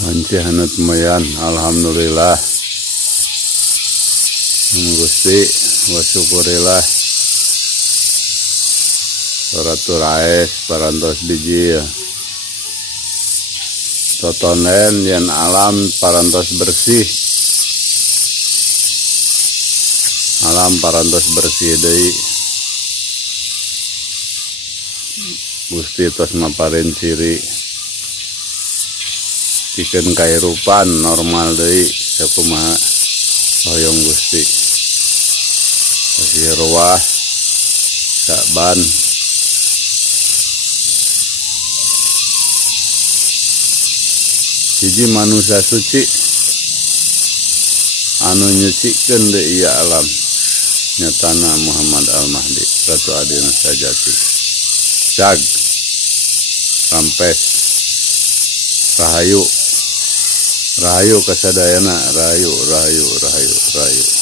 Hancih hanut mayan, alhamdulillah. Gusti wa syukurillah. Suratul Ais parantos biji totonen yang alam parantos bersih. Alam parantos bersih deui. Gusti tos maparin ciri pikeun kahirupan normal deui sakumaha hoyong Gusti. Kasih ruah Sa'ban hiji manusia suci anu nyucikeun deui ieu alam nyatana Muhammad Al-Mahdi Ratu Adina Sajati. Cag rampes rahayu rahayu kasadayana rahayu rahayu rahayu rahayu.